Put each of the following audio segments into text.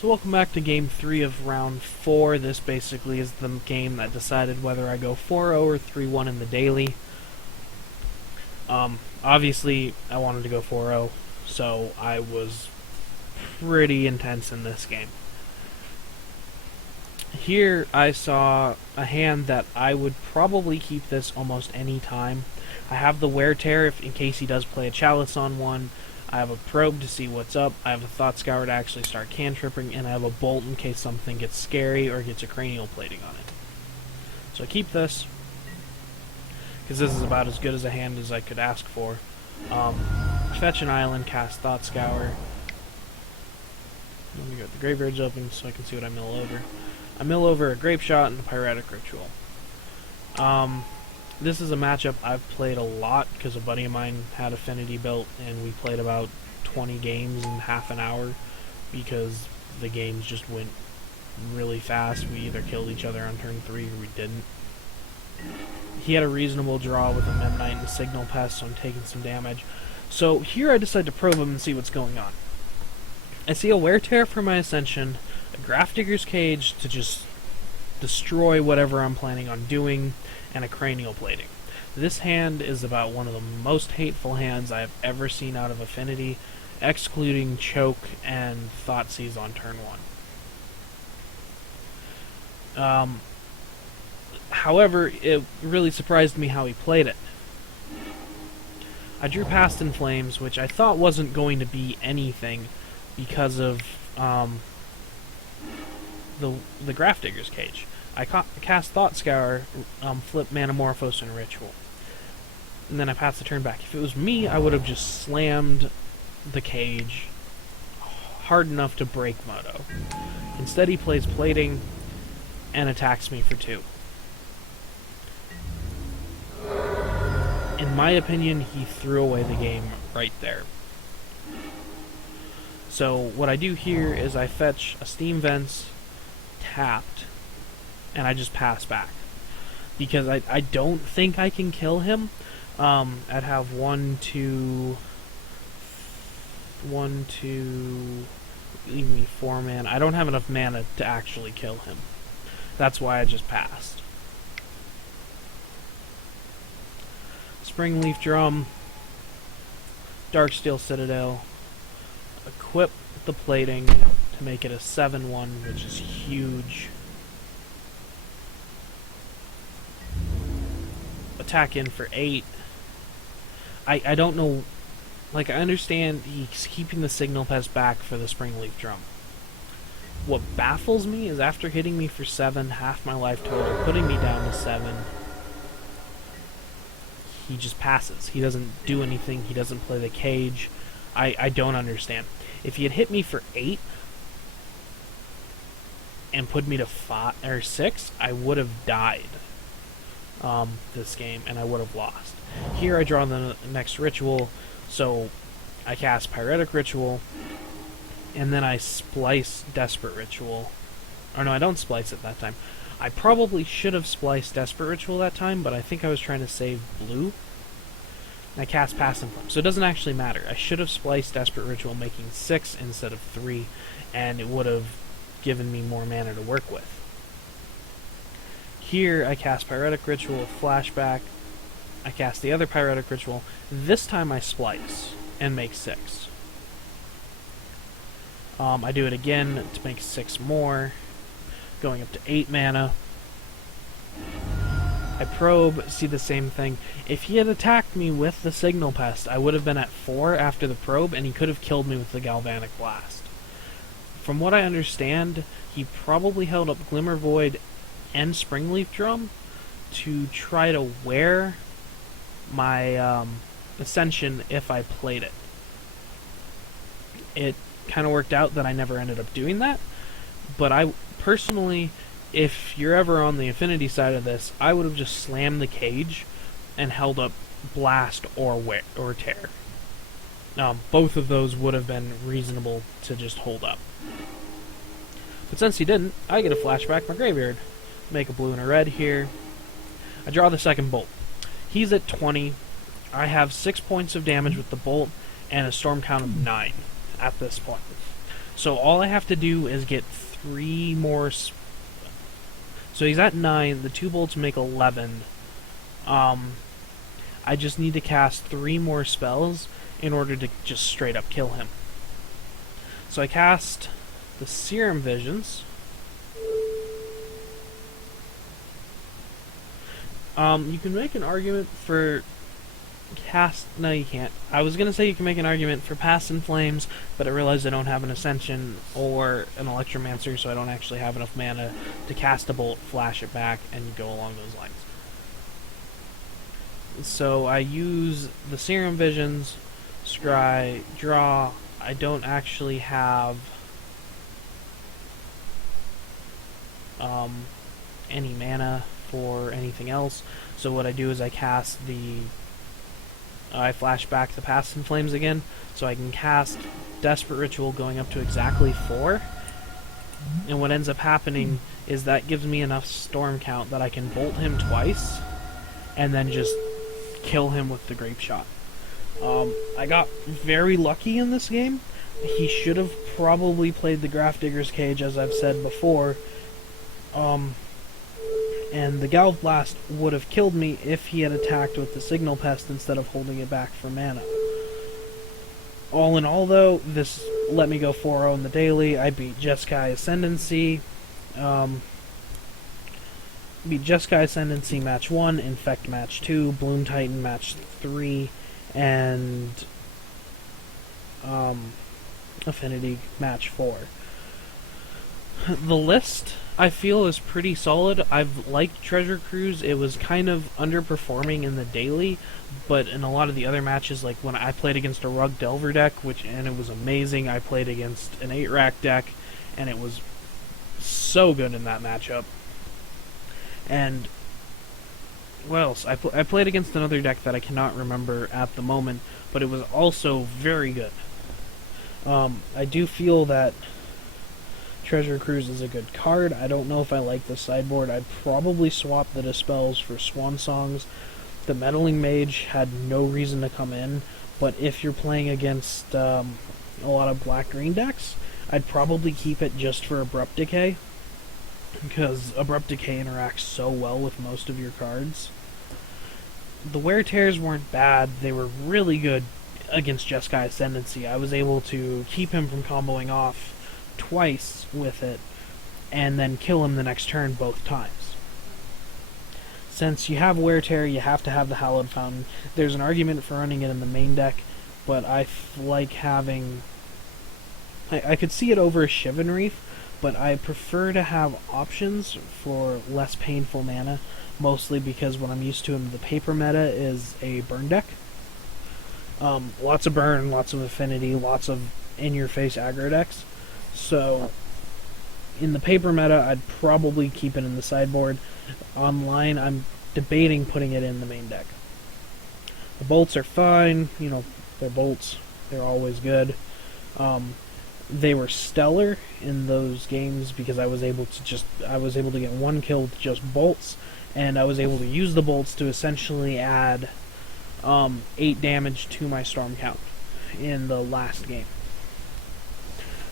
So welcome back to game 3 of round 4. This basically is the game that decided whether I go 4-0 or 3-1 in the daily. Obviously I wanted to go 4-0, so I was pretty intense in this game. Here I saw a hand that I would probably keep this almost any time. I have the Wear Tear in case he does play a Chalice on one. I have a Probe to see what's up, I have a Thought Scour to actually start cantripping, and I have a Bolt in case something gets scary or gets a cranial plating on it. So I keep this, because this is about as good as a hand as I could ask for. Fetch an island, cast Thought Scour. Let me get the graveyards open so I can see what I mill over. I mill over a Grape Shot and a Pyretic Ritual. This is a matchup I've played a lot because a buddy of mine had Affinity built and we played about 20 games in half an hour because the games just went really fast. We either killed each other on turn 3 or we didn't. He had a reasonable draw with a Mem Knight and a Signal Pest, so I'm taking some damage. So here I decide to probe him and see what's going on. I see a Wear Tear for my Ascension, a Grafdigger's Cage to just destroy whatever I'm planning on doing, and a cranial plating. This hand is about one of the most hateful hands I have ever seen out of Affinity, excluding Choke and Thoughtseize on turn 1. However, it really surprised me how he played it. I drew Past in Flames, which I thought wasn't going to be anything because of the Grafdigger's Cage. I cast Thought Scour, flip Manamorphose and Ritual. And then I pass the turn back. If it was me, I would have just slammed the cage hard enough to break Moto. Instead he plays Plating and attacks me for 2. In my opinion, he threw away the game right there. So what I do here is I fetch a Steam Vents, tapped, and I just pass back. Because I don't think I can kill him. I'd have 1, 2, leave me 4 mana. I don't have enough mana to actually kill him. That's why I just passed. Springleaf Drum, Darksteel Citadel, equip the plating to make it a 7/1, which is huge. Attack in for 8. I don't know, like, I understand he's keeping the Signal Pest back for the Springleaf Drum. What baffles me is after hitting me for 7, half my life total, putting me down to 7, he just passes. He doesn't do anything, he doesn't play the cage. I don't understand. If he had hit me for 8 and put me to 5 or 6, I would have died this game and I would have lost. Here I draw the next ritual, so I cast Pyretic Ritual and then I splice Desperate Ritual. Or no, I don't splice it that time. I probably should have spliced Desperate Ritual that time, but I think I was trying to save blue. And I cast Past in Flames, so it doesn't actually matter. I should have spliced Desperate Ritual, making 6 instead of 3, and it would have given me more mana to work with. Here I cast Pyretic Ritual, Flashback, I cast the other Pyretic Ritual, this time I splice, and make 6. I do it again to make 6 more, going up to 8 mana. I probe, see the same thing. If he had attacked me with the Signal Pest, I would have been at 4 after the probe, and he could have killed me with the Galvanic Blast. From what I understand, he probably held up Glimmer Void and Springleaf Drum to try to wear my Ascension if I played it. It kind of worked out that I never ended up doing that, but I personally, if you're ever on the Affinity side of this, I would have just slammed the cage and held up Blast or Tear. Both of those would have been reasonable to just hold up. But since he didn't, I get a flashback my graveyard. Make a blue and a red here. I draw the second bolt. He's at 20. I have 6 points of damage with the bolt and a storm count of 9 at this point. So all I have to do is get 3 more. So he's at 9. The 2 bolts make 11. I just need to cast 3 more spells in order to just straight up kill him. So I cast the Serum Visions. You can make an argument for no, you can't. I was gonna say you can make an argument for Past in Flames, but I realized I don't have an Ascension or an Electromancer, so I don't actually have enough mana to cast a bolt, flash it back, and go along those lines. So I use the Serum Visions, scry, draw. I don't actually have any mana for anything else, so what I do is I cast I flash back the Past in Flames again, so I can cast Desperate Ritual going up to exactly 4, and what ends up happening is that gives me enough storm count that I can bolt him twice, and then just kill him with the Grape Shot. I got very lucky in this game. He should have probably played the Grafdigger's Cage, as I've said before, and the Galv Blast would have killed me if he had attacked with the Signal Pest instead of holding it back for mana. All in all, though, this let me go 4-0 in the daily. I beat Jeskai Ascendancy. Beat Jeskai Ascendancy match 1, Infect match 2, Bloom Titan match 3, and Affinity match 4. The list, I feel, is pretty solid. I've liked Treasure Cruise. It was kind of underperforming in the daily, but in a lot of the other matches, like when I played against a Rug Delver deck, and it was amazing. I played against an 8-rack deck, and it was so good in that matchup. And what else? I played against another deck that I cannot remember at the moment, but it was also very good. I do feel that Treasure Cruise is a good card. I don't know if I like the sideboard. I'd probably swap the Dispels for Swan Songs. The Meddling Mage had no reason to come in, but if you're playing against a lot of black-green decks, I'd probably keep it just for Abrupt Decay, because Abrupt Decay interacts so well with most of your cards. The Wear Tears weren't bad. They were really good against Jeskai Ascendancy. I was able to keep him from comboing off twice with it, and then kill him the next turn both times. Since you have Wear Tear, you have to have the Hallowed Fountain. There's an argument for running it in the main deck, but I like having... I could see it over a Shivan Reef, but I prefer to have options for less painful mana, mostly because what I'm used to in the paper meta is a burn deck. Lots of burn, lots of affinity, lots of in-your-face aggro decks. So, in the paper meta, I'd probably keep it in the sideboard. Online, I'm debating putting it in the main deck. The bolts are fine, you know, they're bolts, they're always good. They were stellar in those games because I was able to get 1 kill with just bolts, and I was able to use the bolts to essentially add 8 damage to my storm count in the last game.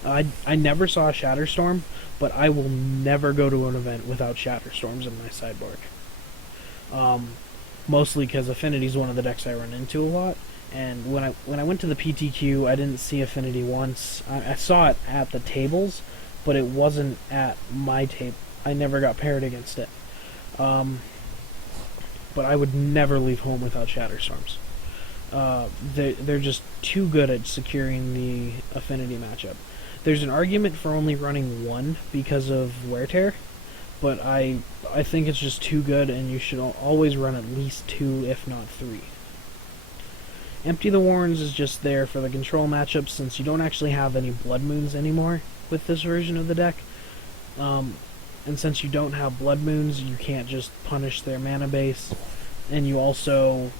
I never saw a Shatterstorm, but I will never go to an event without Shatterstorms in my sideboard. Mostly because Affinity is one of the decks I run into a lot, and when I went to the PTQ, I didn't see Affinity once. I saw it at the tables, but it wasn't at my table. I never got paired against it. But I would never leave home without Shatterstorms. They're just too good at securing the Affinity matchup. There's an argument for only running 1 because of Wear Tear, but I think it's just too good, and you should always run at least 2, if not 3. Empty the Warrens is just there for the control matchups, since you don't actually have any Blood Moons anymore with this version of the deck. And since you don't have Blood Moons, you can't just punish their mana base, and you also...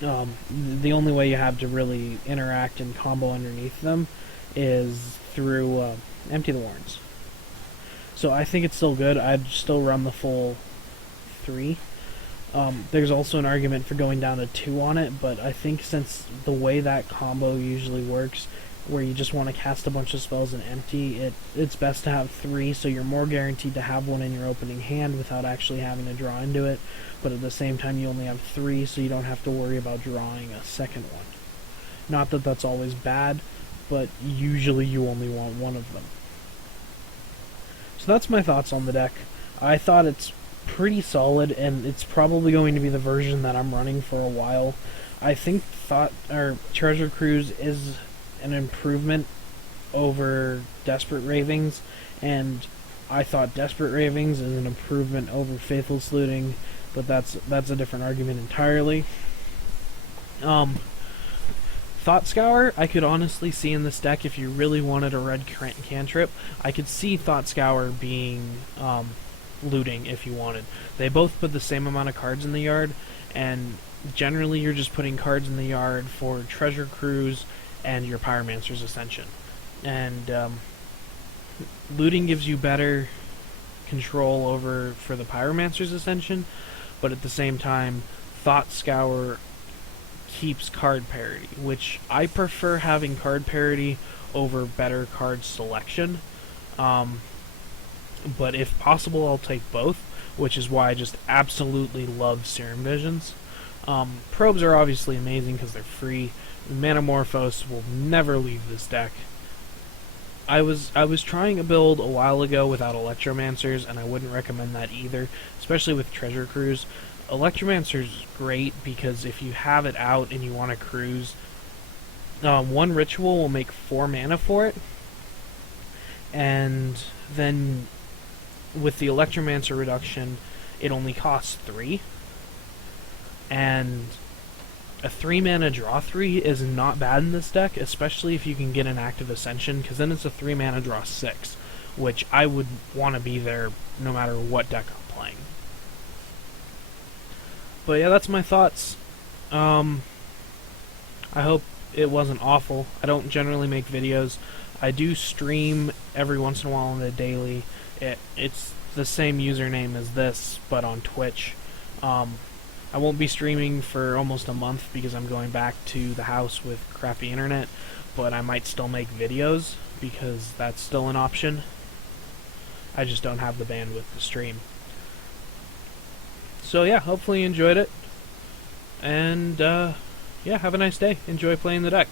the only way you have to really interact and combo underneath them is through Empty the Warrens. So I think it's still good. I'd still run the full 3. There's also an argument for going down to 2 on it, but I think since the way that combo usually works, where you just want to cast a bunch of spells and empty, it's best to have 3, so you're more guaranteed to have one in your opening hand without actually having to draw into it, but at the same time you only have 3, so you don't have to worry about drawing a second one. Not that that's always bad, but usually you only want one of them. So that's my thoughts on the deck. I thought it's pretty solid, and it's probably going to be the version that I'm running for a while. I think Treasure Cruise is an improvement over Desperate Ravings, and I thought Desperate Ravings is an improvement over Faithless Looting, but that's a different argument entirely. Thought Scour, I could honestly see in this deck, if you really wanted a red cantrip, I could see Thought Scour being looting if you wanted. They both put the same amount of cards in the yard, and generally you're just putting cards in the yard for Treasure Cruise and your Pyromancer's Ascension. And looting gives you better control for the Pyromancer's Ascension, but at the same time, Thought Scour keeps card parity, which I prefer having card parity over better card selection. But if possible, I'll take both, which is why I just absolutely love Serum Visions. Probes are obviously amazing because they're free. Manamorphose will never leave this deck. I was trying a build a while ago without Electromancers, and I wouldn't recommend that either, especially with Treasure Cruise. Electromancer's great because if you have it out and you want to cruise, one ritual will make 4 mana for it, and then with the Electromancer reduction, it only costs 3, and a 3 mana draw 3 is not bad in this deck, especially if you can get an active Ascension, because then it's a 3 mana draw 6, which I would want to be there no matter what deck I'm playing. But yeah, that's my thoughts. I hope it wasn't awful. I don't generally make videos. I do stream every once in a while on the daily. It's the same username as this, but on Twitch. I won't be streaming for almost a month because I'm going back to the house with crappy internet, but I might still make videos because that's still an option. I just don't have the bandwidth to stream. So yeah, hopefully you enjoyed it, and yeah, have a nice day. Enjoy playing the deck.